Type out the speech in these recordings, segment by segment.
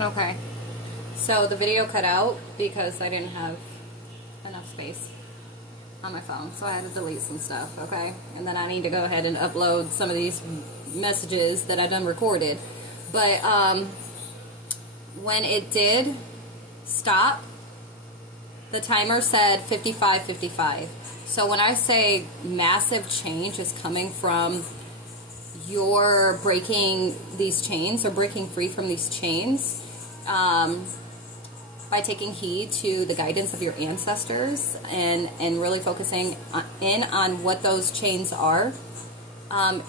Okay. So the video cut out because I didn't have enough space on my phone, so I had to delete some stuff, okay? And then I need to go ahead and upload some of these messages that I done recorded. But when it did stop, the timer said 55:55. So when I say massive change is coming from your breaking these chains or breaking free from these chains, by taking heed to the guidance of your ancestors and really focusing in on what those chains are,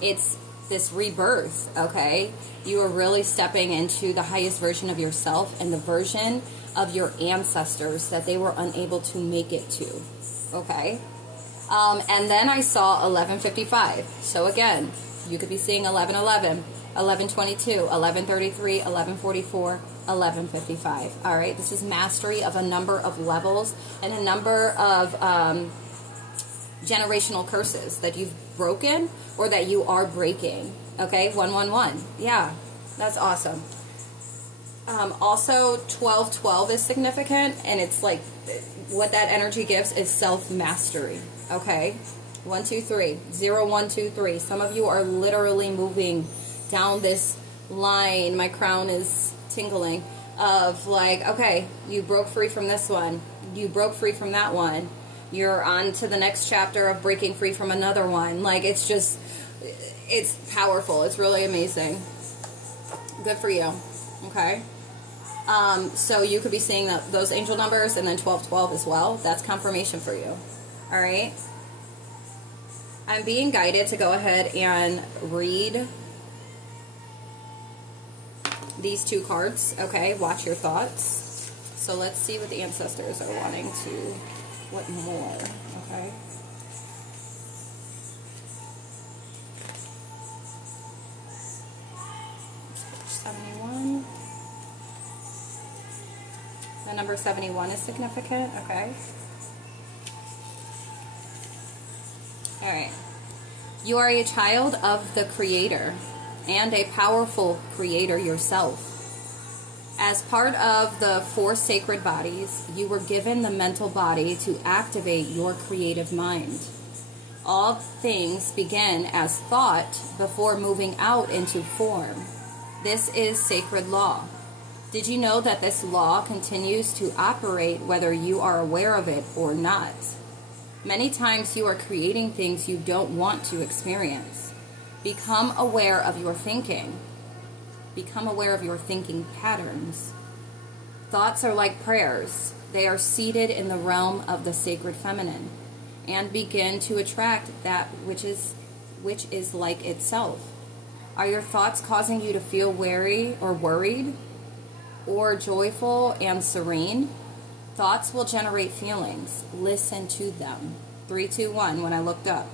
it's this rebirth, okay? You are really stepping into the highest version of yourself and the version of your ancestors that they were unable to make it to, okay? And then I saw 11:55. So again, you could be seeing 11:11, 11:22, 11:33, 11:44, 11:55. All right, this is mastery of a number of levels and a number of generational curses that you've broken or that you are breaking. Okay, 111. Yeah, that's awesome. Also, 1212 is significant, and it's like what that energy gives is self-mastery. Okay, 1, 2, 3, 0, 1, 2, 3. Some of you are literally moving down this line. My crown is tingling of like, okay, you broke free from this one. You broke free from that one. You're on to the next chapter of breaking free from another one. Like, it's just, it's powerful. It's really amazing. Good for you. Okay. So you could be seeing those angel numbers and then 1212 as well. That's confirmation for you. All right. I'm being guided to go ahead and read these two cards. Okay. Watch your thoughts. So let's see what the ancestors are wanting to, what more. Okay. Page 71. The number 71 is significant, okay? All right. You are a child of the Creator and a powerful Creator yourself. As part of the 4 sacred bodies, you were given the mental body to activate your creative mind. All things begin as thought before moving out into form. This is sacred law. Did you know that this law continues to operate whether you are aware of it or not? Many times you are creating things you don't want to experience. Become aware of your thinking. Become aware of your thinking patterns. Thoughts are like prayers. They are seated in the realm of the sacred feminine and begin to attract that which is like itself. Are your thoughts causing you to feel wary or worried? Or joyful and serene? Thoughts will generate feelings. Listen to them. 3, 2, 1, when I looked up.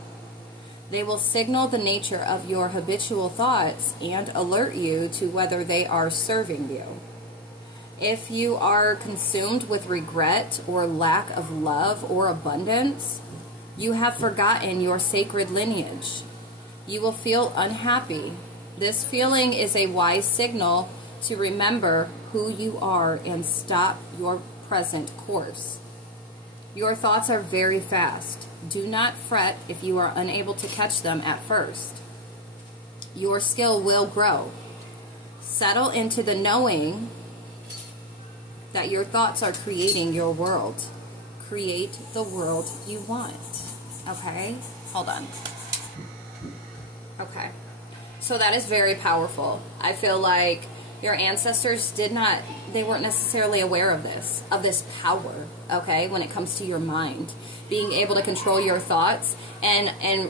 They will signal the nature of your habitual thoughts and alert you to whether they are serving you. If you are consumed with regret or lack of love or abundance, you have forgotten your sacred lineage. You will feel unhappy. This feeling is a wise signal to remember who you are and stop your present course. Your thoughts are very fast. Do not fret if you are unable to catch them at first. Your skill will grow. Settle into the knowing that your thoughts are creating your world. Create the world you want. Okay? Hold on. Okay. So that is very powerful. I feel like your ancestors they weren't necessarily aware of this power, okay, when it comes to your mind. Being able to control your thoughts and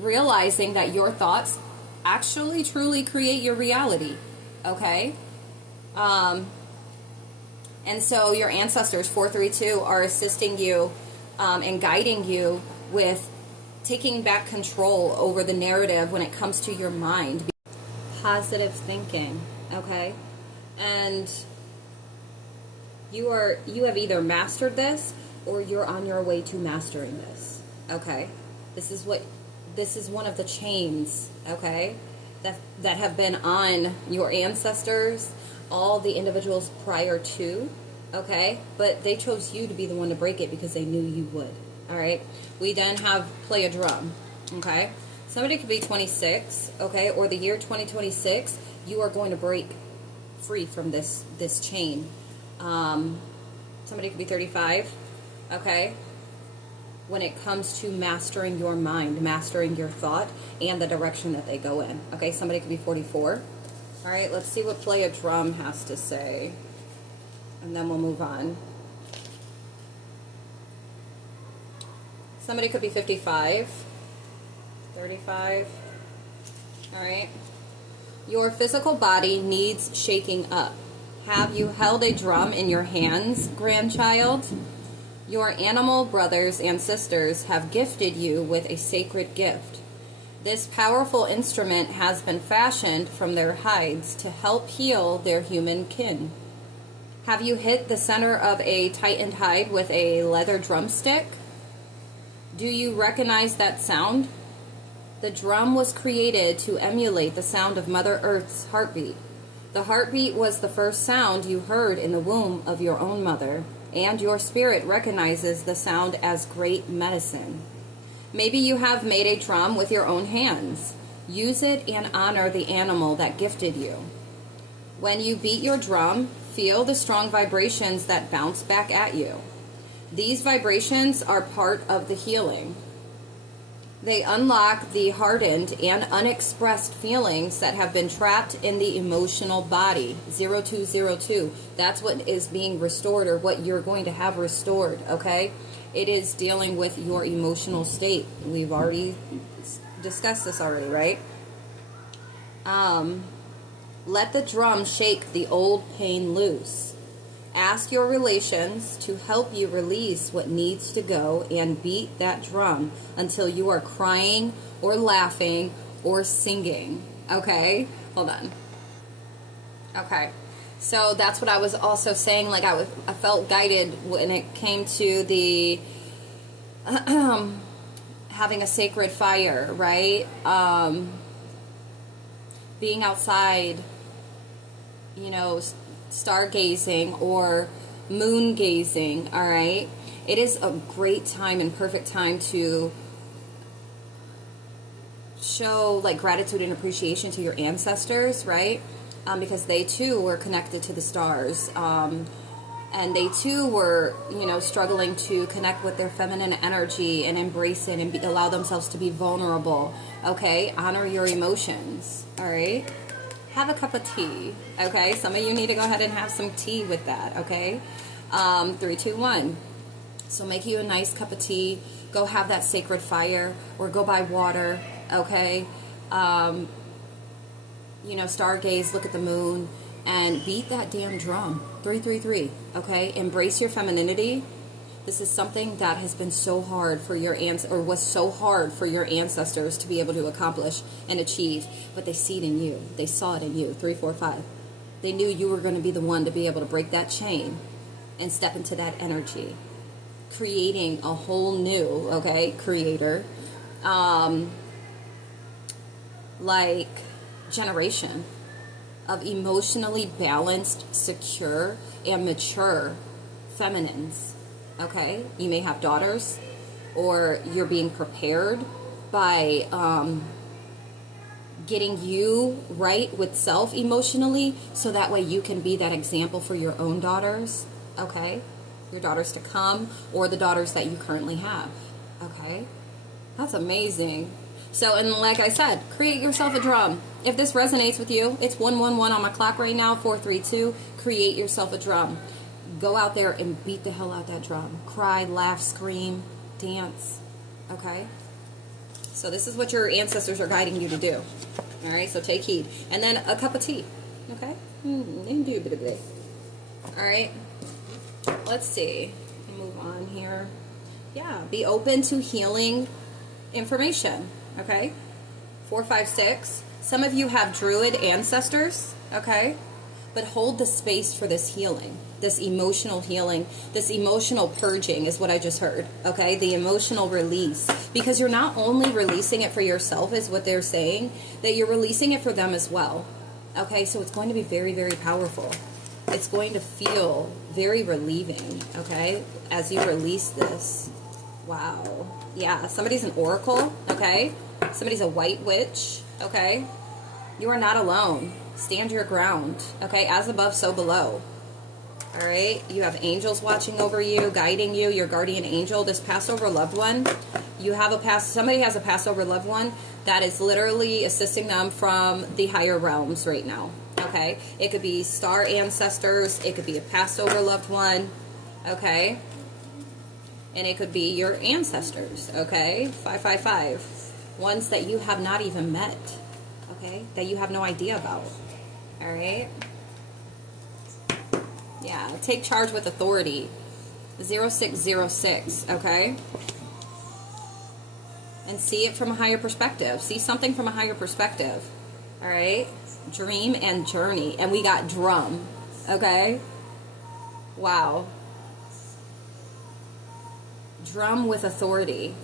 realizing that your thoughts actually truly create your reality, okay? And so your ancestors, 432, are assisting you and guiding you with taking back control over the narrative when it comes to your mind. Positive thinking. Okay, and you have either mastered this or you're on your way to mastering this. Okay, this is one of the chains. Okay, that have been on your ancestors all the individuals prior to, okay? But they chose you to be the one to break it because they knew you would, all right? We then have play a drum, okay? Somebody could be 26, okay? Or the year 2026, you are going to break free from this chain. Somebody could be 35, okay? When it comes to mastering your mind, mastering your thought, and the direction that they go in. Okay, somebody could be 44. All right, let's see what play a drum has to say. And then we'll move on. Somebody could be 55. 35. All right. Your physical body needs shaking up. Have you held a drum in your hands, grandchild? Your animal brothers and sisters have gifted you with a sacred gift. This powerful instrument has been fashioned from their hides to help heal their human kin. Have you hit the center of a tightened hide with a leather drumstick? Do you recognize that sound? The drum was created to emulate the sound of Mother Earth's heartbeat. The heartbeat was the first sound you heard in the womb of your own mother, and your spirit recognizes the sound as great medicine. Maybe you have made a drum with your own hands. Use it and honor the animal that gifted you. When you beat your drum, feel the strong vibrations that bounce back at you. These vibrations are part of the healing. They unlock the hardened and unexpressed feelings that have been trapped in the emotional body. 0202. That's what is being restored, or what you're going to have restored, okay? It is dealing with your emotional state. We've already discussed this already, right? Let the drum shake the old pain loose. Ask your relations to help you release what needs to go, and beat that drum until you are crying or laughing or singing. Okay? Hold on. Okay. So that's what I was also saying. Like I felt guided when it came to the having a sacred fire, right? Being outside, you know, stargazing or moon gazing, all right? It is a great time and perfect time to show like gratitude and appreciation to your ancestors, right? Because they too were connected to the stars, and they too were, you know, struggling to connect with their feminine energy and embrace it and allow themselves to be vulnerable. Okay, honor your emotions. All right. Have a cup of tea, okay? Some of you need to go ahead and have some tea with that, okay? 3, 2, 1. So make you a nice cup of tea. Go have that sacred fire, or go buy water, okay? You know, stargaze, look at the moon, and beat that damn drum. 333, okay? Embrace your femininity. This is something that has been so hard for your was so hard for your ancestors to be able to accomplish and achieve, but they see it in you. They saw it in you. 3, 4, 5. They knew you were going to be the one to be able to break that chain and step into that energy, creating a whole new, okay, creator, like generation of emotionally balanced, secure, and mature feminines. Okay, you may have daughters, or you're being prepared by getting you right with self emotionally, so that way you can be that example for your own daughters, okay? Your daughters to come, or the daughters that you currently have, okay? That's amazing. So, and like I said, create yourself a drum. If this resonates with you, it's 111 on my clock right now, 432. Create yourself a drum. Go out there and beat the hell out that drum. Cry, laugh, scream, dance. Okay? So this is what your ancestors are guiding you to do. All right? So take heed. And then a cup of tea. Okay? Indubitably. All right? Let's see. Move on here. Yeah. Be open to healing information. Okay? 4, 5, 6. Some of you have druid ancestors. Okay? But hold the space for this healing, this emotional healing, this emotional purging is what I just heard, okay? The emotional release. Because you're not only releasing it for yourself, is what they're saying, that you're releasing it for them as well, Okay, so it's going to be very, very powerful. It's going to feel very relieving, okay, as you release this. Wow. Yeah, somebody's an oracle, okay? Somebody's a white witch, okay? You are not alone. Stand your ground, okay? As above, so below. All right? You have angels watching over you, guiding you, your guardian angel. This Passover loved one, somebody has a Passover loved one that is literally assisting them from the higher realms right now, okay? It could be star ancestors. It could be a Passover loved one, okay? And it could be your ancestors, okay? 555. Ones that you have not even met, okay? That you have no idea about, all right? Yeah, take charge with authority. 0606, okay? And see it from a higher perspective. See something from a higher perspective, all right? Dream and journey. And we got drum, okay? Wow. Drum with authority.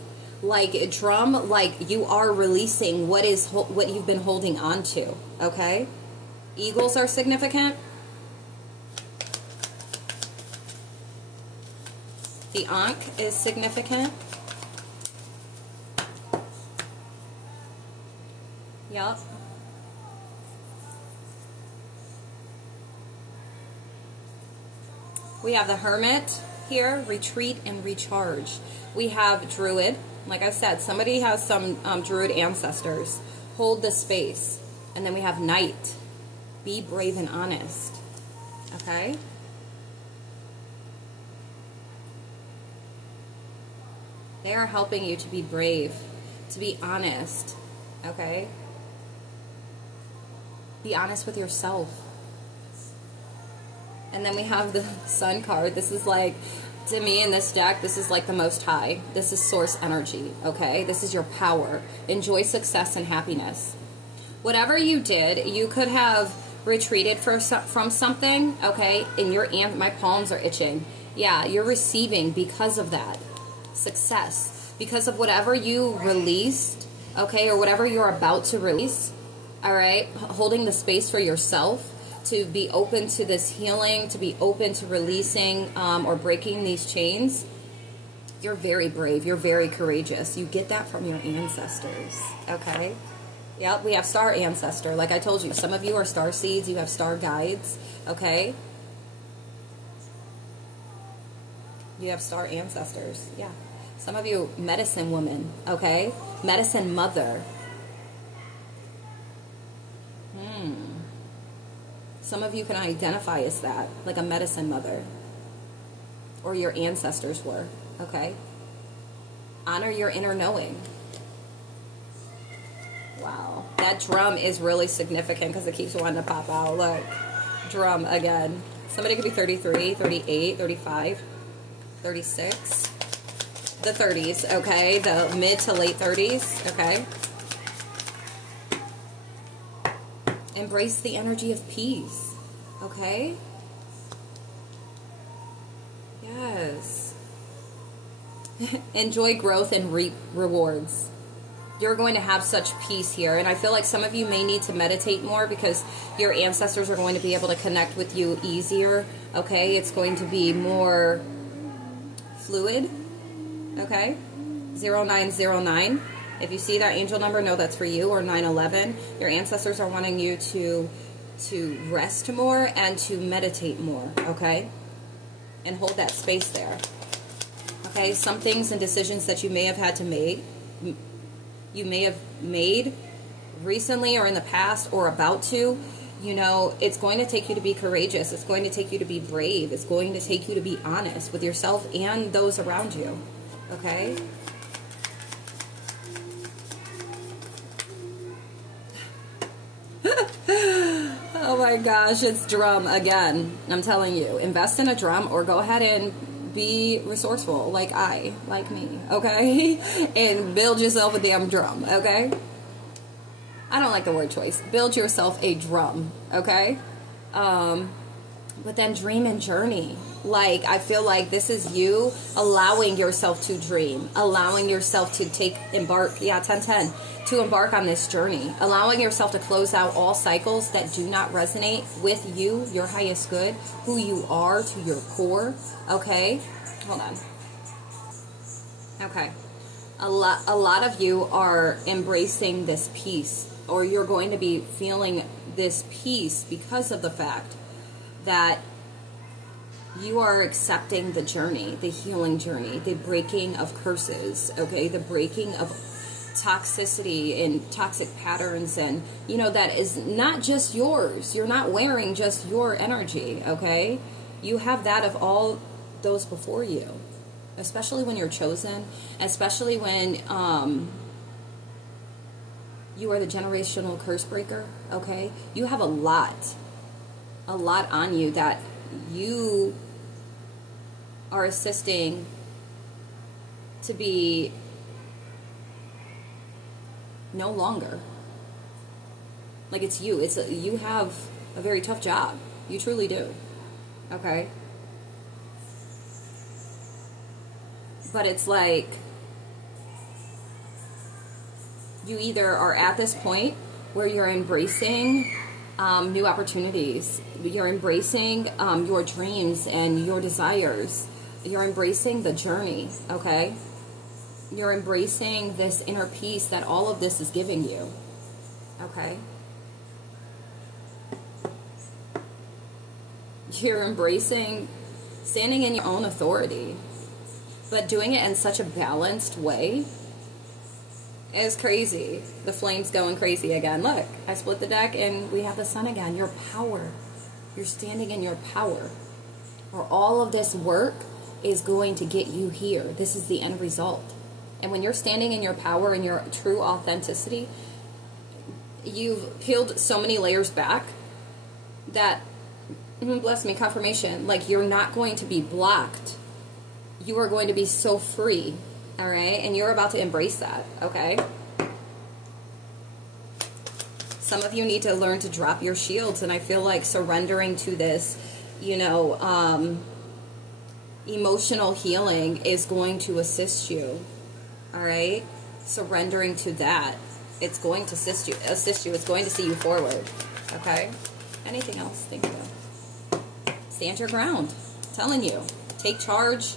Like drum, like you are releasing what you've been holding on to, okay? Eagles are significant. The Ankh is significant. Yep. We have the Hermit here, retreat and recharge. We have Druid. Like I said, somebody has some Druid ancestors. Hold the space. And then we have Knight. Be brave and honest. Okay? They are helping you to be brave, to be honest. Okay? Be honest with yourself. And then we have the Sun card. This is like, to me in this deck, this is like the Most High. This is source energy, okay? This is your power. Enjoy success and happiness. Whatever you did, you could have retreated from something, okay? And my palms are itching. Yeah, you're receiving because of that. Success. Because of whatever you released, okay? Or whatever you're about to release, all right? Holding the space for yourself to be open to this healing, to be open to releasing or breaking these chains. You're very brave. You're very courageous. You get that from your ancestors, okay? Yep, we have star ancestor. Like I told you, some of you are star seeds. You have star guides, okay? You have star ancestors, yeah. Some of you, medicine woman, okay? Medicine mother. Some of you can identify as that, like a medicine mother. Or your ancestors were, okay? Honor your inner knowing. Wow. That drum is really significant because it keeps wanting to pop out. Look, drum again. Somebody could be 33, 38, 35, 36. The 30s, okay? The mid to late 30s, okay? Embrace the energy of peace, okay? Yes. Enjoy growth and reap rewards. You're going to have such peace here. And I feel like some of you may need to meditate more because your ancestors are going to be able to connect with you easier, okay? It's going to be more fluid, okay? 0909. If you see that angel number, know that's for you, or 911. Your ancestors are wanting you to rest more and to meditate more, okay? And hold that space there. Okay, some things and decisions that you may have had to make, you may have made recently or in the past or about to, you know, it's going to take you to be courageous. It's going to take you to be brave. It's going to take you to be honest with yourself and those around you, okay? Oh my gosh, it's drum again. I'm telling you, invest in a drum or go ahead and be resourceful like me, okay? And build yourself a damn drum, okay? I don't like the word choice. Build yourself a drum, okay? But then dream and journey. Like, I feel like this is you allowing yourself to dream, allowing yourself to embark, 1010, to embark on this journey, allowing yourself to close out all cycles that do not resonate with you, your highest good, who you are to your core. Okay? Hold on. Okay. A lot of you are embracing this peace, or you're going to be feeling this peace because of the fact that you are accepting the journey, the healing journey, the breaking of curses, okay, the breaking of toxicity and toxic patterns, and that is not just yours. You're not wearing just your energy, okay? You have that of all those before you, especially when you're chosen, especially when you are the generational curse breaker, okay? You have a lot on you that you are assisting to be no longer. Like, it's you. You have a very tough job. You truly do. Okay? But it's like you either are at this point where you're embracing new opportunities. You're embracing your dreams and your desires. You're embracing the journey, okay? You're embracing this inner peace that all of this is giving you, okay? You're embracing standing in your own authority, but doing it in such a balanced way. It's crazy. The flame's going crazy again. Look, I split the deck and we have the sun again. Your power. You're standing in your power. Or all of this work is going to get you here. This is the end result. And when you're standing in your power and your true authenticity, you've peeled so many layers back that, bless me, confirmation, like, you're not going to be blocked. You are going to be so free. All right, and you're about to embrace that, okay? Some of you need to learn to drop your shields, and I feel like surrendering to this, emotional healing is going to assist you, all right? Surrendering to that, it's going to assist you. It's going to see you forward, okay? Anything else? Thank you. Stand your ground. I'm telling you, take charge.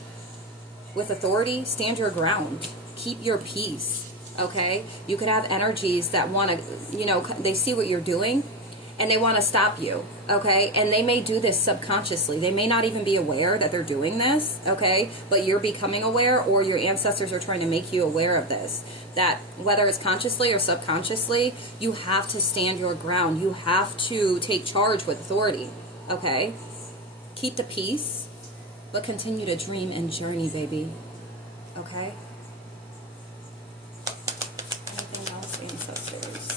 With authority, stand your ground. Keep your peace, okay? You could have energies that want to, they see what you're doing, and they want to stop you, okay? And they may do this subconsciously. They may not even be aware that they're doing this, okay? But you're becoming aware, or your ancestors are trying to make you aware of this. That whether it's consciously or subconsciously, you have to stand your ground. You have to take charge with authority, okay? Keep the peace. But continue to dream and journey, baby. Okay? Anything else, ancestors?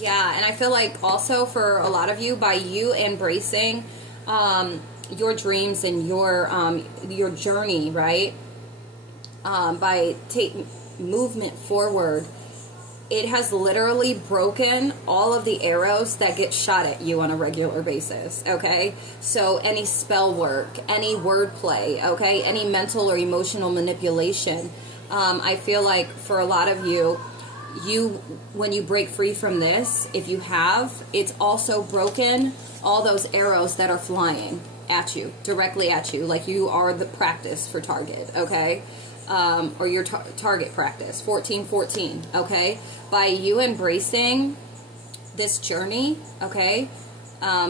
Yeah, and I feel like also for a lot of you, by you embracing your dreams and your journey, right? By taking movement forward, it has literally broken all of the arrows that get shot at you on a regular basis, okay? So any spell work, any wordplay, okay? Any mental or emotional manipulation. I feel like for a lot of you, when you break free from this, if you have, it's also broken all those arrows that are flying at you, directly at you, like you are the practice for target, okay? Or your target practice, 1414, okay? By you embracing this journey, okay,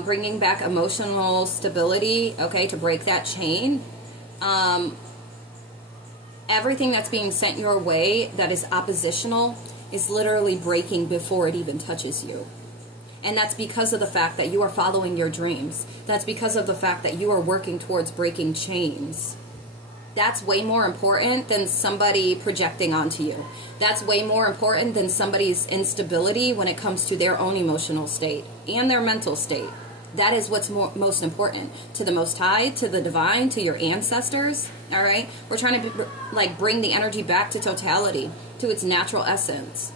bringing back emotional stability, okay, to break that chain, everything that's being sent your way that is oppositional is literally breaking before it even touches you. And that's because of the fact that you are following your dreams. That's because of the fact that you are working towards breaking chains. That's way more important than somebody projecting onto you. That's way more important than somebody's instability when it comes to their own emotional state and their mental state. That is what's most important to the Most High, to the Divine, to your ancestors. All right, we're trying to bring the energy back to totality, to its natural essence.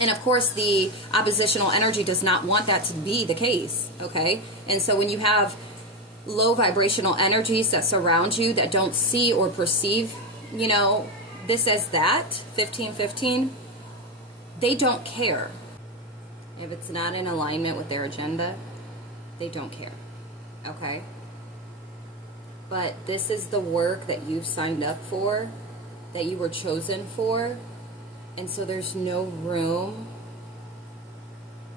And of course, the oppositional energy does not want that to be the case, okay? And so when you have low vibrational energies that surround you that don't see or perceive, you know, this as that, 1515, they don't care. If it's not in alignment with their agenda, they don't care, okay? But this is the work that you've signed up for, that you were chosen for, and so there's no room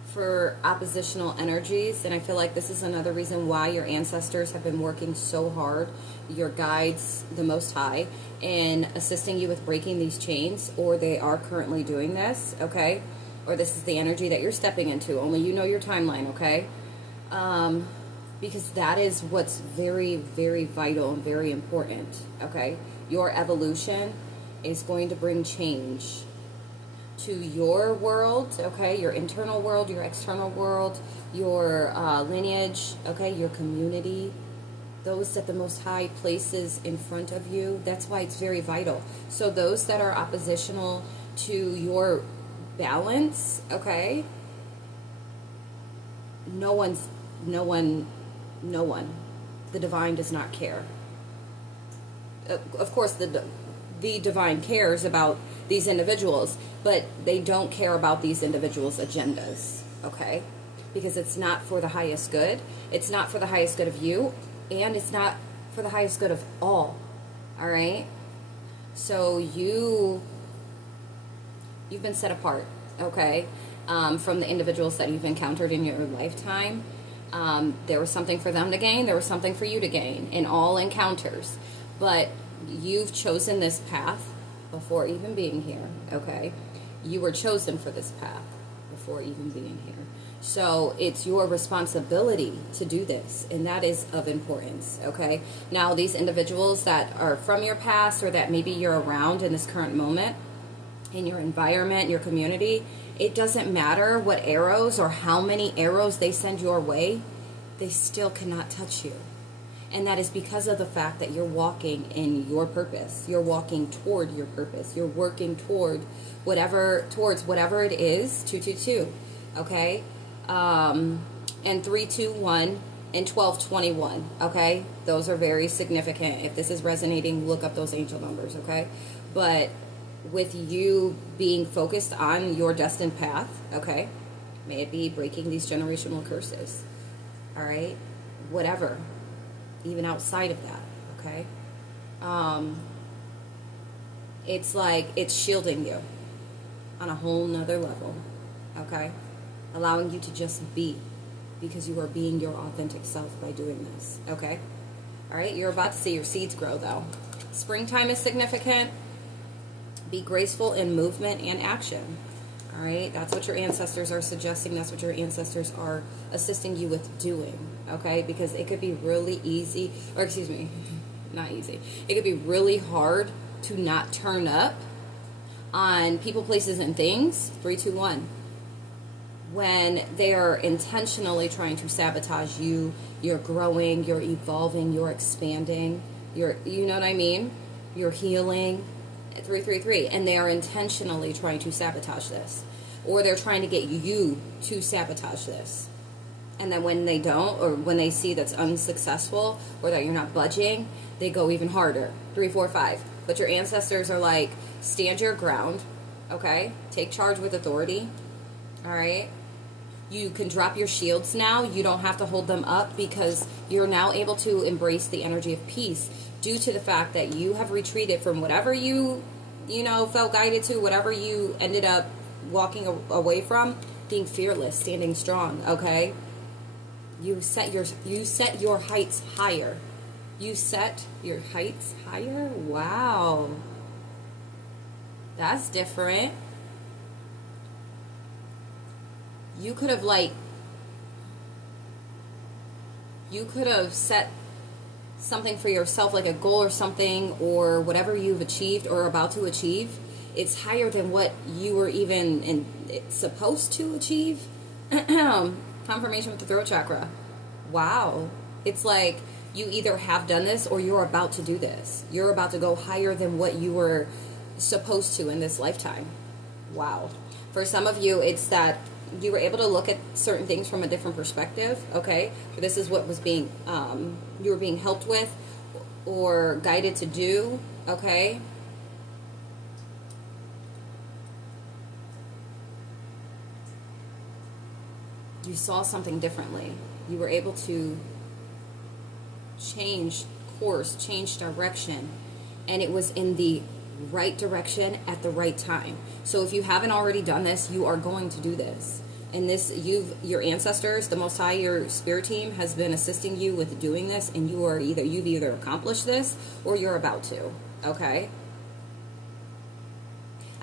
for oppositional energies. And I feel like this is another reason why your ancestors have been working so hard, your guides, the Most High, in assisting you with breaking these chains, or they are currently doing this, okay? Or this is the energy that you're stepping into. Only you know your timeline, okay? Because that is what's very, very vital and very important, okay? Your evolution is going to bring change to your world, okay? Your internal world, your external world, your lineage, okay? Your community, those that the Most High places in front of you. That's why it's very vital. So those that are oppositional to your balance, okay? No one. The divine does not care. Of course, the divine cares about these individuals, but they don't care about these individuals' agendas, okay? Because it's not for the highest good. It's not for the highest good of you, and it's not for the highest good of all right? So you've been set apart, okay, from the individuals that you've encountered in your lifetime. There was something for them to gain. There was something for you to gain in all encounters. But you've chosen this path before even being here, okay? You were chosen for this path before even being here. So it's your responsibility to do this, and that is of importance, okay? Now, these individuals that are from your past or that maybe you're around in this current moment, in your environment, your community, it doesn't matter what arrows or how many arrows they send your way, they still cannot touch you. And that is because of the fact that you're walking in your purpose. You're walking toward your purpose. You're working towards whatever it is, 222, okay? And 321 and 1221, okay? Those are very significant. If this is resonating, look up those angel numbers, okay? But with you being focused on your destined path, okay? May it be breaking these generational curses, all right? Whatever, even outside of that, okay? It's like it's shielding you on a whole nother level, okay? Allowing you to just be, because you are being your authentic self by doing this, okay? All right, you're about to see your seeds grow, though. Springtime is significant. Be graceful in movement and action. All right, that's what your ancestors are suggesting. That's what your ancestors are assisting you with doing, okay? Because it could be really easy, or excuse me, not easy. It could be really hard to not turn up on people, places, and things, 321, when they are intentionally trying to sabotage you. You're growing, you're evolving, you're expanding, you know what I mean? You're healing. 333, and they are intentionally trying to sabotage this, or they're trying to get you to sabotage this. And then when they don't, or when they see that's unsuccessful, or that you're not budging, they go even harder. 345. But your ancestors are like, stand your ground, okay? Take charge with authority, all right? You can drop your shields now. You don't have to hold them up, because you're now able to embrace the energy of peace due to the fact that you have retreated from whatever you felt guided to, whatever you ended up walking away from, being fearless, standing strong, okay? You set your heights higher. You set your heights higher? Wow. That's different. You could have set something for yourself, like a goal or something, or whatever you've achieved or about to achieve. It's higher than what you were even supposed to achieve. Confirmation with the throat chakra. Wow. It's like you either have done this or you're about to do this. You're about to go higher than what you were supposed to in this lifetime. Wow. For some of you, it's that you were able to look at certain things from a different perspective, okay? This is what was being, you were being helped with or guided to do, okay? You saw something differently. You were able to change course, change direction, and it was in the right direction at the right time. So if you haven't already done this, you are going to do this. And this, your ancestors, the Most High, your spirit team has been assisting you with doing this, and you've either accomplished this or you're about to, okay?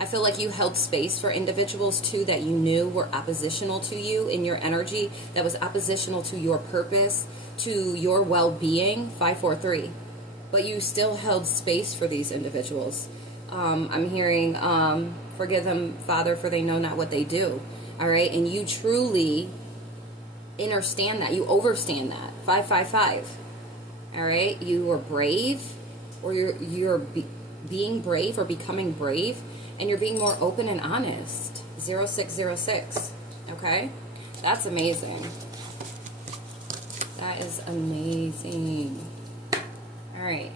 I feel like you held space for individuals too that you knew were oppositional to you in your energy, that was oppositional to your purpose, to your well-being, 543. But you still held space for these individuals. I'm hearing, forgive them, Father, for they know not what they do. All right? And you truly understand that. You overstand that. 555. All right? You are brave, or you're being brave or becoming brave, and you're being more open and honest. 0606. Okay? That's amazing. That is amazing. All right.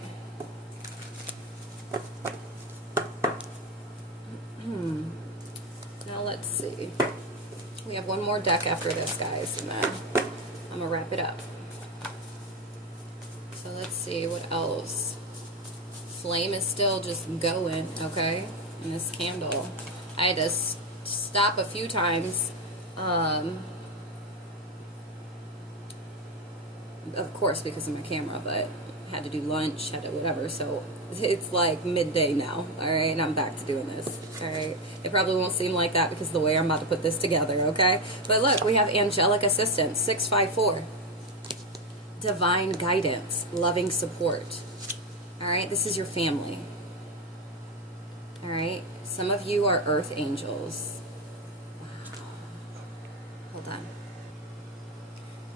Now let's see. We have one more deck after this, guys, and then I'm going to wrap it up. So let's see what else. Flame is still just going, okay, in this candle. I had to stop a few times. Of course, because of my camera, but had to do lunch, had to whatever, so it's like midday now, all right, and I'm back to doing this, all right. It probably won't seem like that because of the way I'm about to put this together, okay? But look, we have angelic assistance, 654. Divine guidance, loving support, all right? This is your family, all right? Some of you are earth angels. Wow. Hold on.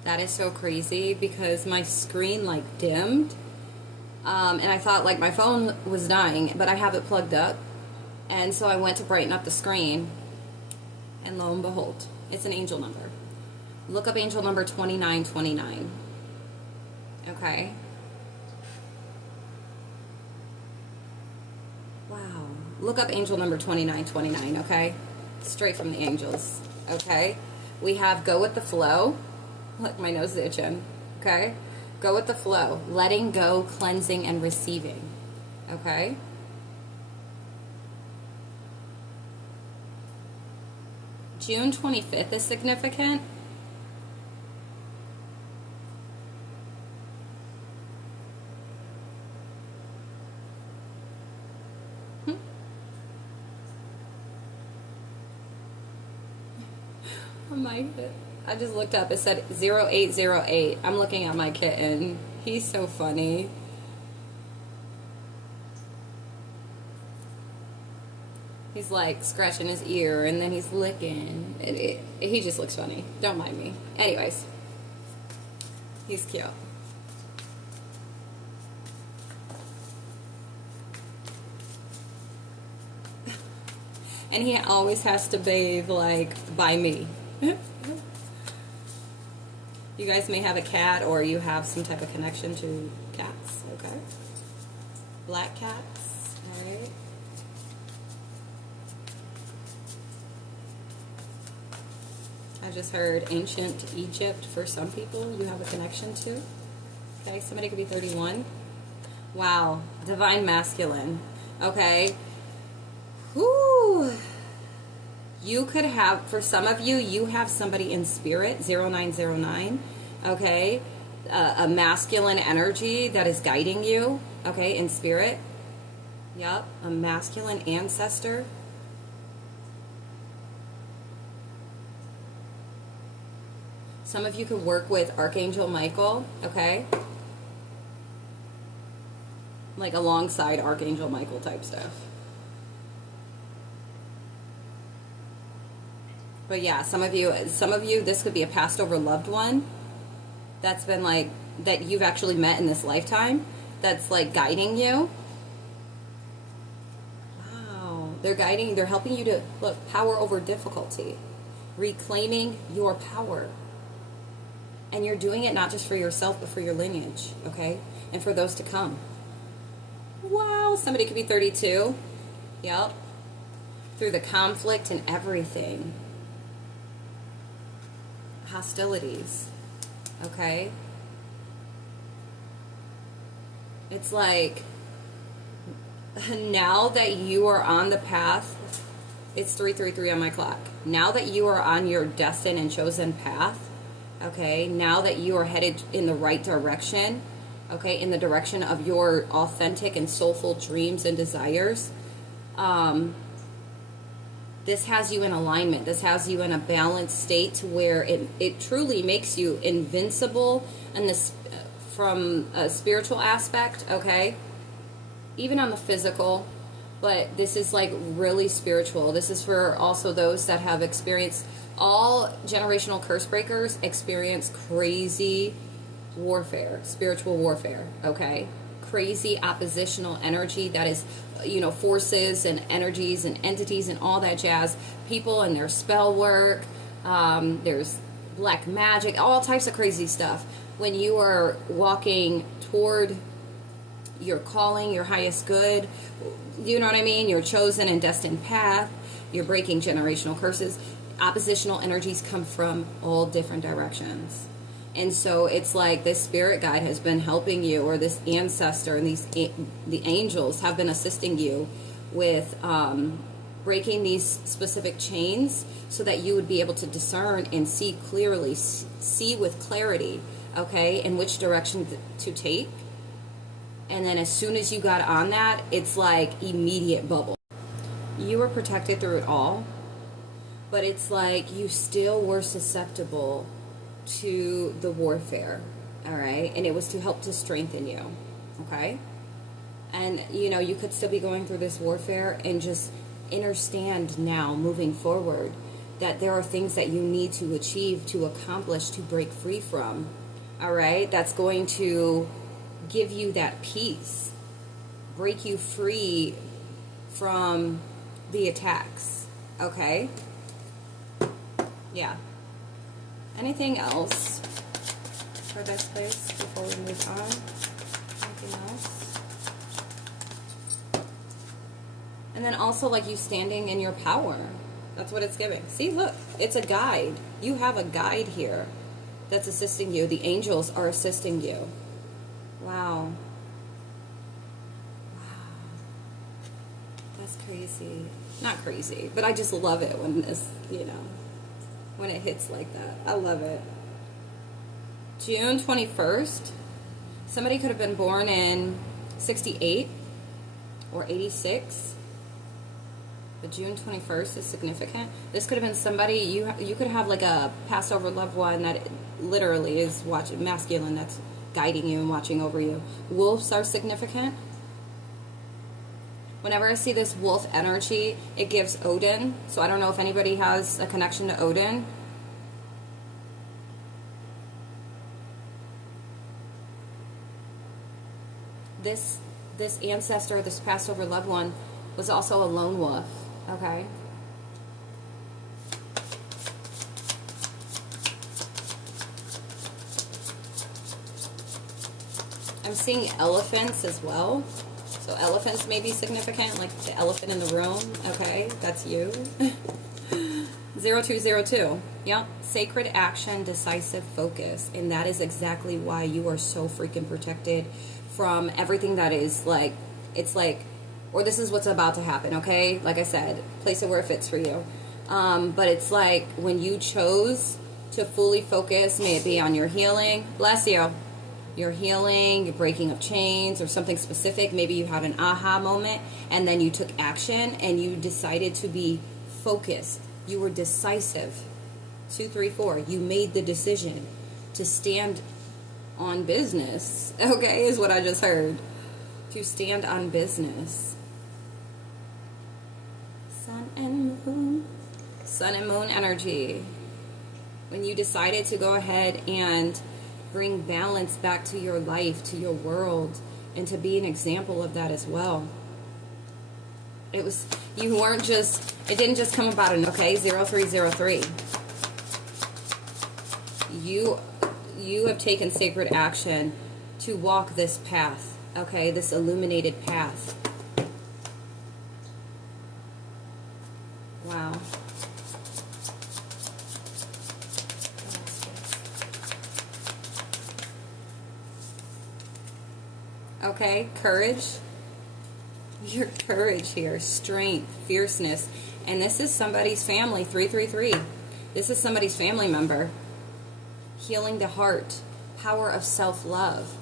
That is so crazy because my screen like dimmed, and I thought like my phone was dying, but I have it plugged up, and so I went to brighten up the screen, and lo and behold, it's an angel number. Look up angel number 2929. Okay. Wow. Look up angel number 2929, okay? Straight from the angels, okay? We have go with the flow. Look, my nose is itching, okay? Go with the flow. Letting go, cleansing, and receiving, okay? June 25th is significant. I just looked up. It said 0808. I'm looking at my kitten. He's so funny. He's like scratching his ear and then he's licking. He just looks funny. Don't mind me. Anyways, he's cute. And he always has to bathe like by me. You guys may have a cat or you have some type of connection to cats, okay? Black cats, alright? I just heard ancient Egypt for some people you have a connection to. Okay, somebody could be 31. Wow, divine masculine. Okay. Whoo. You could have, for some of you, you have somebody in spirit, 0909, okay? A masculine energy that is guiding you, okay, in spirit. Yep, a masculine ancestor. Some of you could work with Archangel Michael, okay? Like alongside Archangel Michael type stuff. But yeah, some of you, this could be a passed over loved one that's been like, that you've actually met in this lifetime, that's like guiding you. Wow. They're guiding, they're helping you to, look, power over difficulty. Reclaiming your power. And you're doing it not just for yourself, but for your lineage, okay? And for those to come. Wow, somebody could be 32. Yep. Through the conflict and everything. Hostilities. Okay? It's like, now that you are on the path, it's 333 on my clock. Now that you are on your destined and chosen path, okay, now that you are headed in the right direction, okay, in the direction of your authentic and soulful dreams and desires, this has you in alignment. This has you in a balanced state to where it truly makes you invincible in this, from a spiritual aspect, okay, even on the physical. But this is like really spiritual. This is for also those that have experienced, all generational curse breakers experience crazy warfare, spiritual warfare, okay? Crazy oppositional energy that is, you know, forces and energies and entities and all that jazz. People and their spell work, there's black magic, all types of crazy stuff. When you are walking toward your calling, your highest good, you know what I mean? Your chosen and destined path, you're breaking generational curses. Oppositional energies come from all different directions. And so it's like this spirit guide has been helping you, or this ancestor and the angels have been assisting you with breaking these specific chains so that you would be able to discern and see clearly, see with clarity, okay, in which direction to take. And then as soon as you got on that, it's like immediate bubble. You were protected through it all, but it's like you still were susceptible to the warfare, all right? And it was to help to strengthen you, okay? And, you know, you could still be going through this warfare and just understand now, moving forward, that there are things that you need to achieve, to accomplish, to break free from, all right? That's going to give you that peace, break you free from the attacks, okay? Yeah. Anything else for this place before we move on? Anything else? And then also, like, you standing in your power. That's what it's giving. See, look, it's a guide. You have a guide here that's assisting you. The angels are assisting you. Wow. Wow. That's crazy. Not crazy, but I just love it when this, you know, when it hits like that. I love it. June 21st. Somebody could have been born in 68 or 86. But June 21st is significant. This could have been somebody, you could have like a Passover loved one that literally is watching, masculine, that's guiding you and watching over you. Wolves are significant. Whenever I see this wolf energy, it gives Odin. So I don't know if anybody has a connection to Odin. This ancestor, this Passover loved one, was also a lone wolf. Okay. I'm seeing elephants as well. So elephants may be significant, like the elephant in the room. Okay, that's you. 0202. Yep. Sacred action, decisive focus. And that is exactly why you are so freaking protected from everything that is like, it's like, or this is what's about to happen, okay? Like I said, place it where it fits for you. But it's like when you chose to fully focus, may it be on your healing. Bless you. Your healing, your breaking of chains, or something specific. Maybe you had an aha moment, and then you took action, and you decided to be focused. You were decisive. 234. You made the decision to stand on business. Okay, is what I just heard. To stand on business. Sun and moon. Sun and moon energy. When you decided to go ahead and bring balance back to your life, to your world, and to be an example of that as well. It was, You weren't just, it didn't just come about in, okay, 0303. You have taken sacred action to walk this path, okay, this illuminated path. Wow. Okay, courage. Your courage here, strength, fierceness. And this is somebody's family, 333. This is somebody's family member. Healing the heart, power of self-love.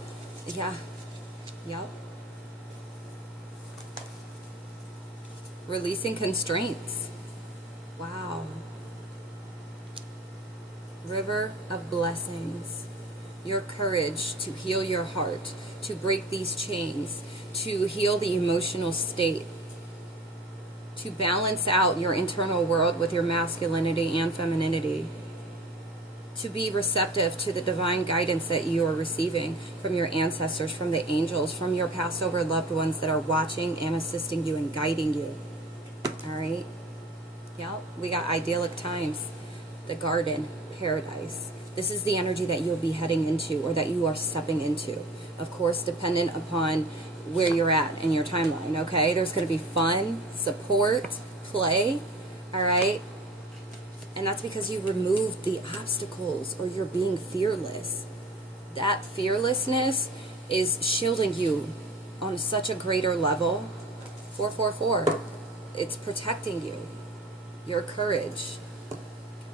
Yeah. Yep. Releasing constraints. Wow. River of blessings. Your courage to heal your heart, to break these chains, to heal the emotional state, to balance out your internal world with your masculinity and femininity, to be receptive to the divine guidance that you are receiving from your ancestors, from the angels, from your Passover loved ones that are watching and assisting you and guiding you. All right? Yep, we got idyllic times, the garden, paradise. This is the energy that you'll be heading into or that you are stepping into. Of course, dependent upon where you're at in your timeline, okay? There's going to be fun, support, play, all right? And that's because you removed the obstacles or you're being fearless. That fearlessness is shielding you on such a greater level. 444. It's protecting you. Your courage.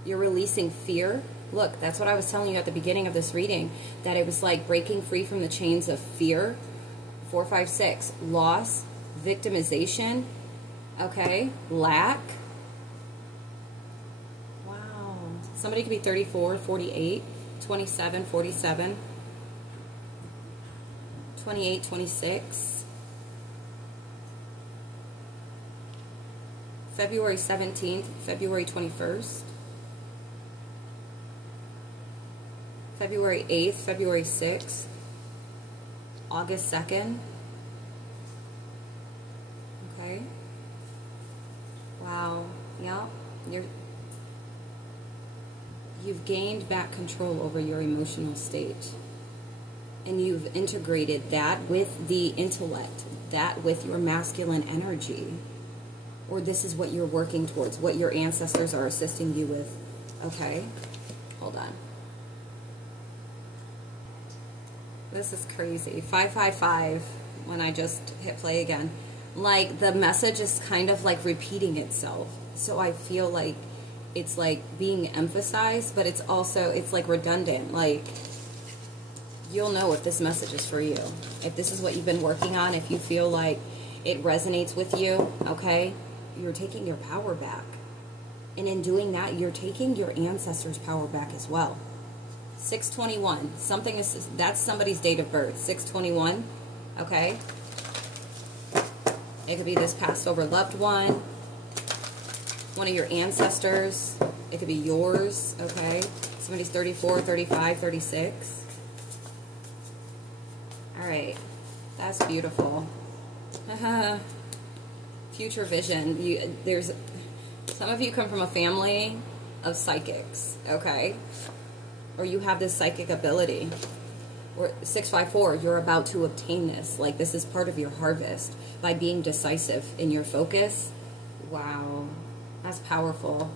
You're releasing fear. Look, that's what I was telling you at the beginning of this reading, that it was like breaking free from the chains of fear. 456, loss, victimization, okay, lack. Wow. Somebody could be 34, 48, 27, 47, 28, 26. February 17th, February 21st. February 8th, February 6th, August 2nd. Okay. Wow. Yeah. You've gained back control over your emotional state. And you've integrated that with the intellect, that with your masculine energy. Or this is what you're working towards, what your ancestors are assisting you with. Okay. Hold on. This is crazy. 555, when I just hit play again. Like, the message is kind of like repeating itself. So I feel like it's like being emphasized, but it's also, it's like redundant. Like, you'll know if this message is for you. If this is what you've been working on, if you feel like it resonates with you, okay, you're taking your power back. And in doing that, you're taking your ancestors' power back as well. 621. Something is, that's somebody's date of birth. 621. Okay. It could be this passed over loved one of your ancestors. It could be yours. Okay. Somebody's 34, 35, 36. All right. That's beautiful. Future vision. There's some of you come from a family of psychics. Okay. Or you have this psychic ability. Or 654, you're about to obtain this. Like, this is part of your harvest by being decisive in your focus. Wow, that's powerful.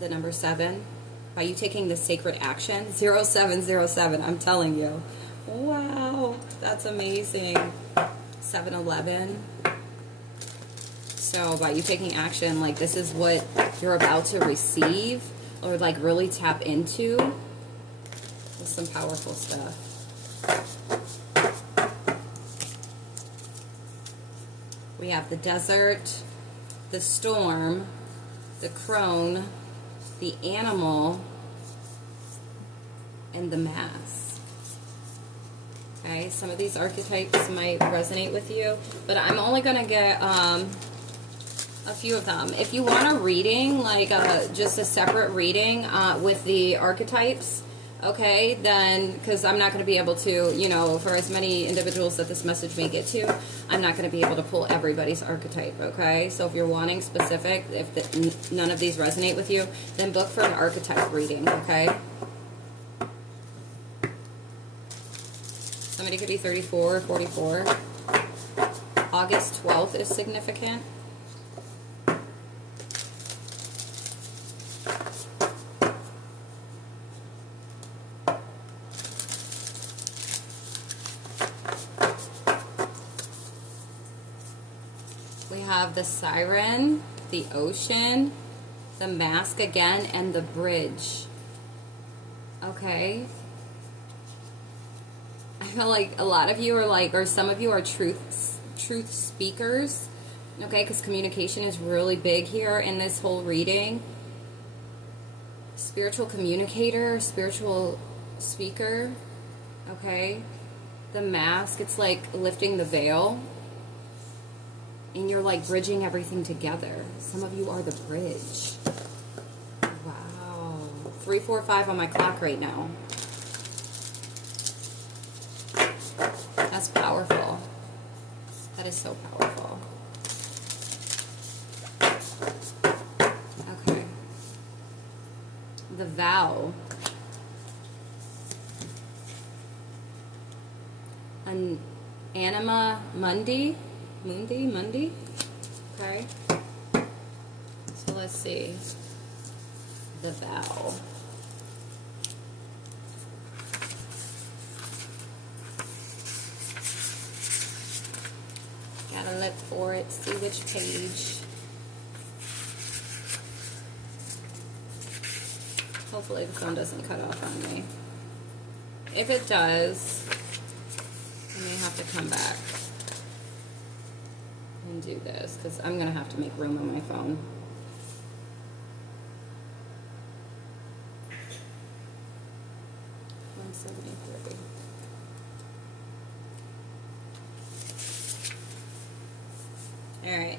The number 7, by you taking the sacred action. 0707, I'm telling you. Wow, that's amazing. 711. So by you taking action, like, this is what you're about to receive. Or like really tap into. With some powerful stuff. We have the desert, the storm, the crone, the animal, and the mass. Okay, some of these archetypes might resonate with you, but I'm only going to get a few of them. If you want a reading, like just a separate reading with the archetypes, okay, then, because I'm not going to be able to, you know, for as many individuals that this message may get to, I'm not going to be able to pull everybody's archetype, okay? So if you're wanting specific, if none of these resonate with you, then book for an archetype reading, okay? Somebody could be 34 or 44. August 12th is significant. We have the siren, the ocean, the mask again, and the bridge. Okay. I feel like a lot of you are like, or some of you are truth speakers. Okay, because communication is really big here in this whole reading. Spiritual communicator, spiritual speaker. Okay. The mask, it's like lifting the veil. And you're like bridging everything together. Some of you are the bridge. Wow. 345 on my clock right now. That's powerful. That is so powerful. Okay. The vow. An anima mundi. Mundi. Okay. So let's see. The vow. Gotta look for it, see which page. Hopefully the phone doesn't cut off on me. If it does, I may have to come back and do this because I'm gonna have to make room on my phone. All right.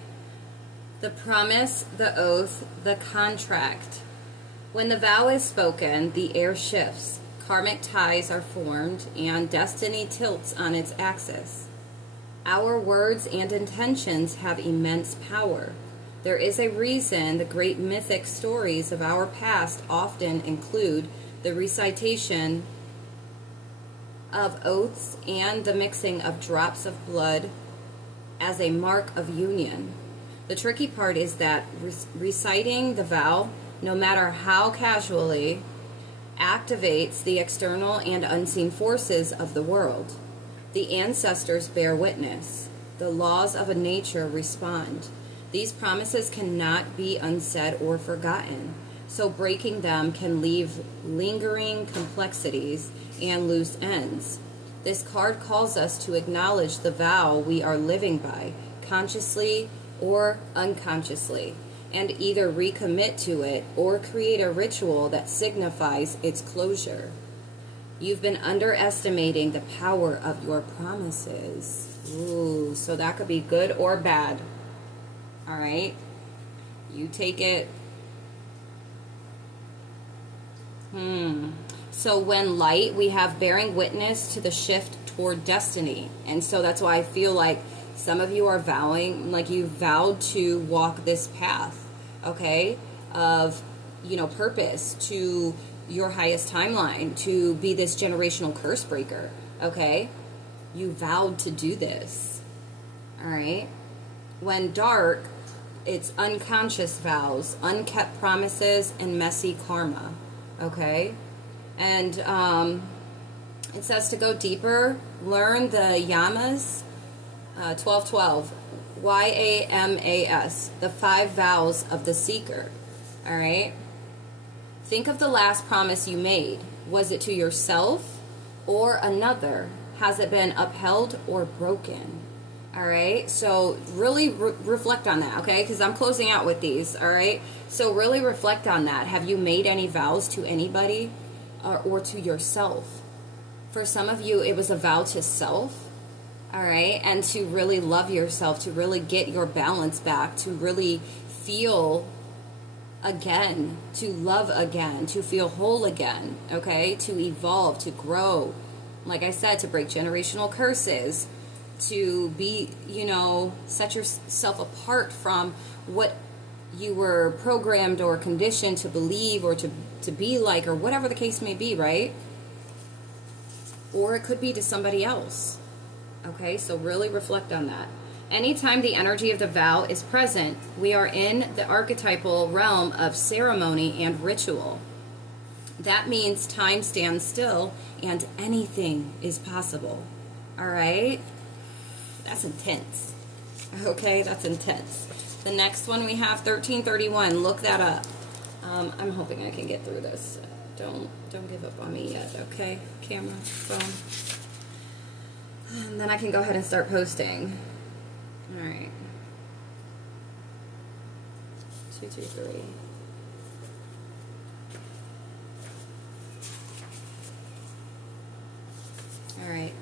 The promise, the oath, the contract. When the vow is spoken, the air shifts, karmic ties are formed, and destiny tilts on its axis. Our words and intentions have immense power. There is a reason the great mythic stories of our past often include the recitation of oaths and the mixing of drops of blood as a mark of union. The tricky part is that reciting the vow, no matter how casually, activates the external and unseen forces of the world. The ancestors bear witness. The laws of nature respond. These promises cannot be unsaid or forgotten, so breaking them can leave lingering complexities and loose ends. This card calls us to acknowledge the vow we are living by, consciously or unconsciously, and either recommit to it or create a ritual that signifies its closure. You've been underestimating the power of your promises. Ooh, so that could be good or bad. All right? You take it. So when light, we have bearing witness to the shift toward destiny. And so that's why I feel like some of you are vowing, like you vowed to walk this path, okay, of, you know, purpose, to your highest timeline, to be this generational curse breaker, okay? You vowed to do this, all right? When dark, it's unconscious vows, unkept promises, and messy karma, okay? And it says to go deeper, learn the yamas, 1212, YAMAS, the 5 vows of the seeker, all right? Think of the last promise you made. Was it to yourself or another? Has it been upheld or broken? All right, so really reflect on that, okay? Because I'm closing out with these, all right? So really reflect on that. Have you made any vows to anybody or to yourself? For some of you, it was a vow to self, all right? And to really love yourself, to really get your balance back, to really feel again, to love again, to feel whole again, okay? To evolve, to grow. Like I said, to break generational curses, to be, set yourself apart from what you were programmed or conditioned to believe or to be like, or whatever the case may be, right? Or it could be to somebody else. Okay, so really reflect on that. Anytime the energy of the vow is present, we are in the archetypal realm of ceremony and ritual. That means time stands still and anything is possible. All right? That's intense. Okay, that's intense. The next one we have 1331. Look that up. I'm hoping I can get through this. Don't give up on me yet, okay? Camera, phone. And then I can go ahead and start posting. All right. 223. All right.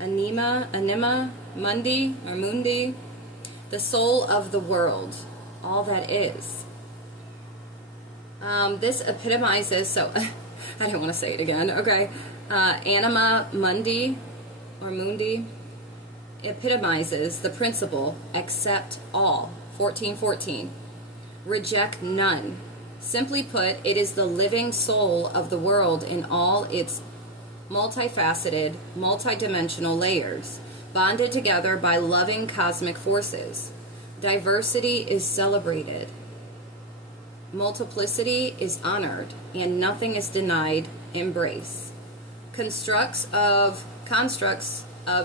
Anima, Mundi, or Mundi, the soul of the world, all that is. This epitomizes, so I don't want to say it again, okay? Anima Mundi, or Mundi, epitomizes the principle, accept all, 1414. Reject none. Simply put, it is the living soul of the world in all its multifaceted, multidimensional layers, bonded together by loving cosmic forces. Diversity is celebrated. Multiplicity is honored, and nothing is denied embrace. Constructs of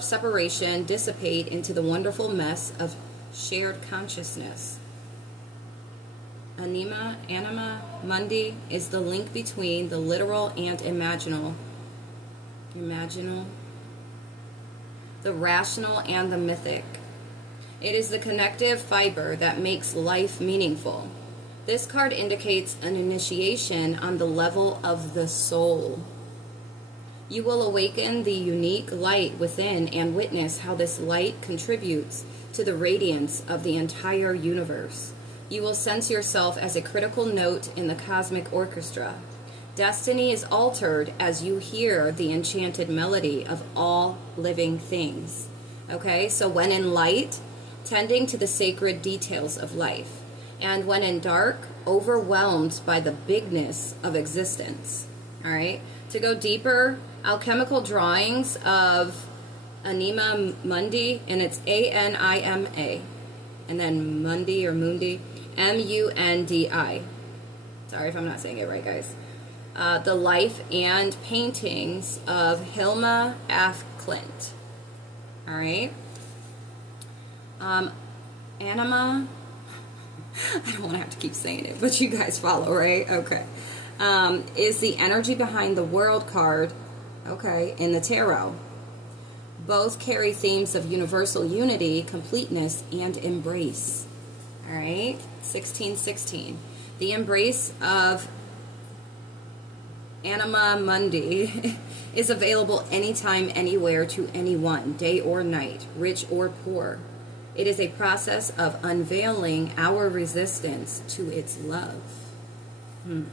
separation dissipate into the wonderful mess of shared consciousness. Anima Mundi is the link between the literal and imaginal, the rational and the mythic. It is the connective fiber that makes life meaningful. This card indicates an initiation on the level of the soul. You will awaken the unique light within and witness how this light contributes to the radiance of the entire universe. You will sense yourself as a critical note in the cosmic orchestra. Destiny is altered as you hear the enchanted melody of all living things. Okay, so when in light, tending to the sacred details of life. And when in dark, overwhelmed by the bigness of existence. All right, to go deeper, alchemical drawings of Anima Mundi, and it's Anima, and then Mundi or Mundi, Mundi. Sorry if I'm not saying it right, guys. The life and paintings of Hilma Af Klint. All right. Anima, I don't want to have to keep saying it, but you guys follow, right? Okay. Is the energy behind the world card, okay, in the tarot. Both carry themes of universal unity, completeness, and embrace. All right, 1616. The embrace of Anima Mundi is available anytime, anywhere, to anyone, day or night, rich or poor. It is a process of unveiling our resistance to its love. I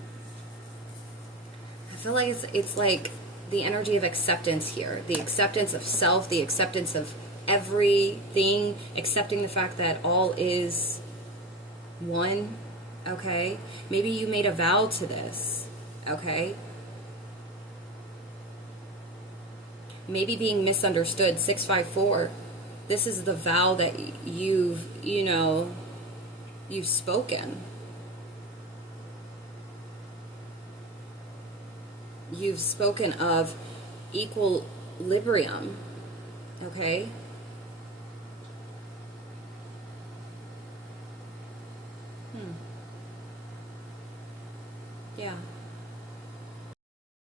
feel like it's like the energy of acceptance here. The acceptance of self, the acceptance of everything, accepting the fact that all is one, okay? Maybe you made a vow to this, okay? Maybe being misunderstood, 654. This is the vow that you've spoken. You've spoken of equilibrium, okay? Yeah.